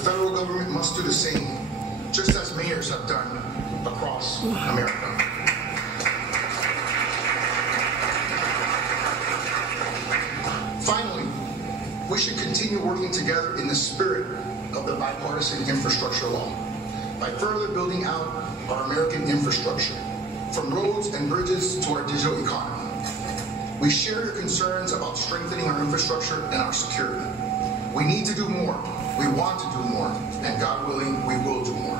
federal government must do the same, just as mayors have done across America. Finally, we should continue working together in the spirit of the bipartisan infrastructure law by further building out our American infrastructure, from roads and bridges to our digital economy. We share your concerns about strengthening our infrastructure and our security. We need to do more. We want to do more. And God willing, we will do more.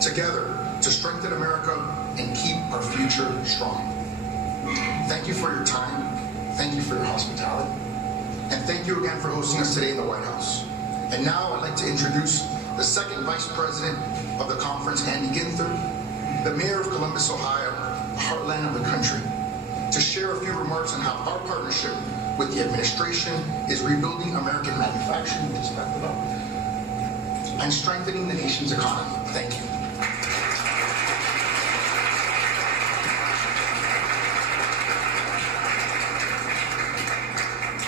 Together, to strengthen America and keep our future strong. Thank you for your time. Thank you for your hospitality. And thank you again for hosting us today in the White House. And now I'd like to introduce the second Vice President of the conference, Andy Ginther, the Mayor of Columbus, Ohio, the heartland of the country, to share a few remarks on how our partnership with the administration is rebuilding American manufacturing, and strengthening the nation's economy. Thank you.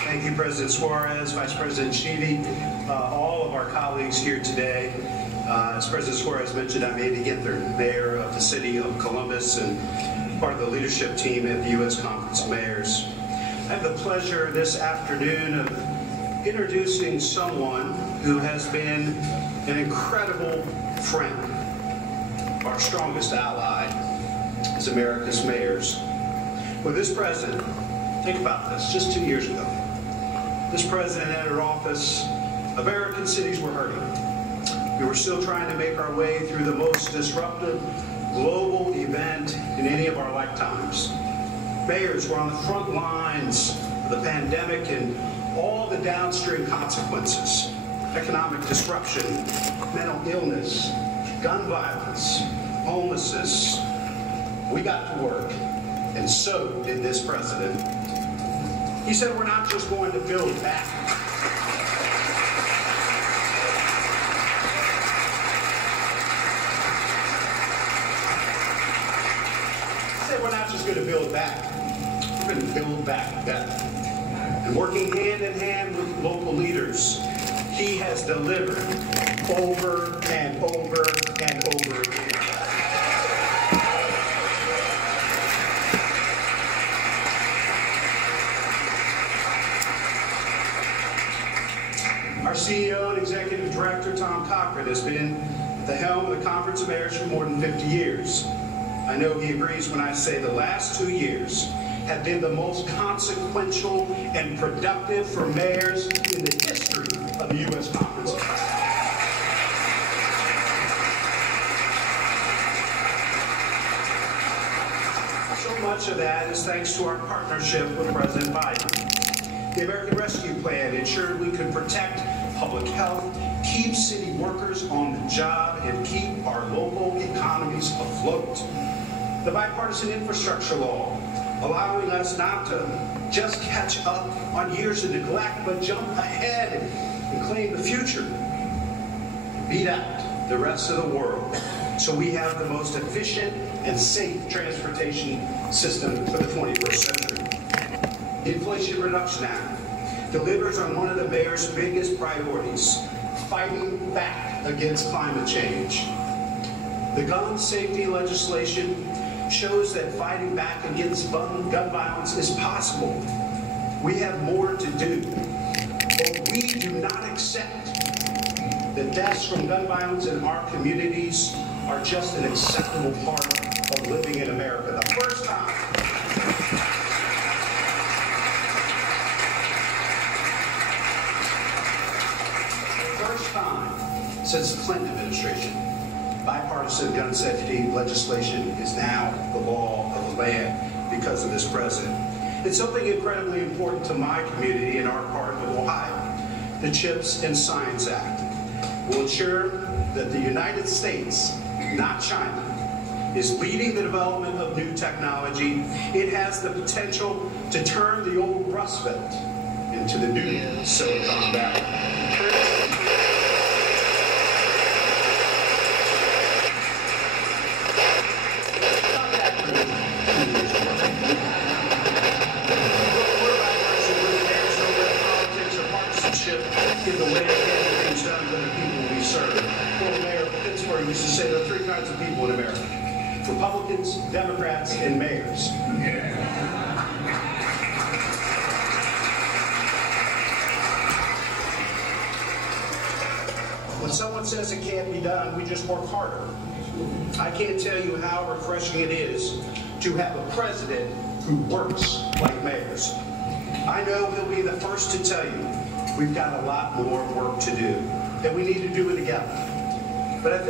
Thank you, President Suarez, Vice President Sheedy, all of our colleagues here today. As President Suarez mentioned, I'm Andy Ginther, Mayor of the City of Columbus and part of the leadership team at the U.S. Conference of Mayors. I have the pleasure this afternoon of introducing someone who has been an incredible friend, our strongest ally as America's mayors. Well, this president, think about this, just 2 years ago, this president entered office, American cities were hurting. We were still trying to make our way through the most disruptive global event in any of our lifetimes. Mayors were on the front lines of the pandemic and all the downstream consequences: economic disruption, mental illness, gun violence, homelessness. We got to work, and so did this president. He said, we're not just going to build back. We're not just going to build back, we're going to build back better. And working hand in hand with local leaders, he has delivered over and over and over again. Our CEO and Executive Director, Tom Cochran, has been at the helm of the Conference of Mayors for more than 50 years. I know he agrees when I say the last 2 years have been the most consequential and productive for mayors in the history of the U.S. Conference. So much of that is thanks to our partnership with President Biden. The American Rescue Plan ensured we could protect public health, keep city workers on the job, and keep our local economies afloat. The bipartisan infrastructure law, allowing us not to just catch up on years of neglect, but jump ahead and claim the future. Beat out the rest of the world so we have the most efficient and safe transportation system for the 21st century. The Inflation Reduction Act delivers on one of the mayor's biggest priorities, fighting back against climate change. The gun safety legislation shows that fighting back against gun violence is possible. We have more to do, but we do not accept that deaths from gun violence in our communities are just an acceptable part of living in America. The first time since the Clinton administration, bipartisan gun safety legislation is now the law of the land because of this president. It's something incredibly important to my community in our part of Ohio. The CHIPS and Science Act will ensure that the United States, not China, is leading the development of new technology. It has the potential to turn the old Rust Belt into the new Silicon Valley. In the way of getting things done for the people we serve. which is to say there are three kinds of people in America: Republicans, Democrats, and mayors. When someone says it can't be done, we just work harder. I can't tell you how refreshing it is to have a president who works like mayors. I know he'll be the first to tell you we've got a lot more work to do, and we need to do it together. But I think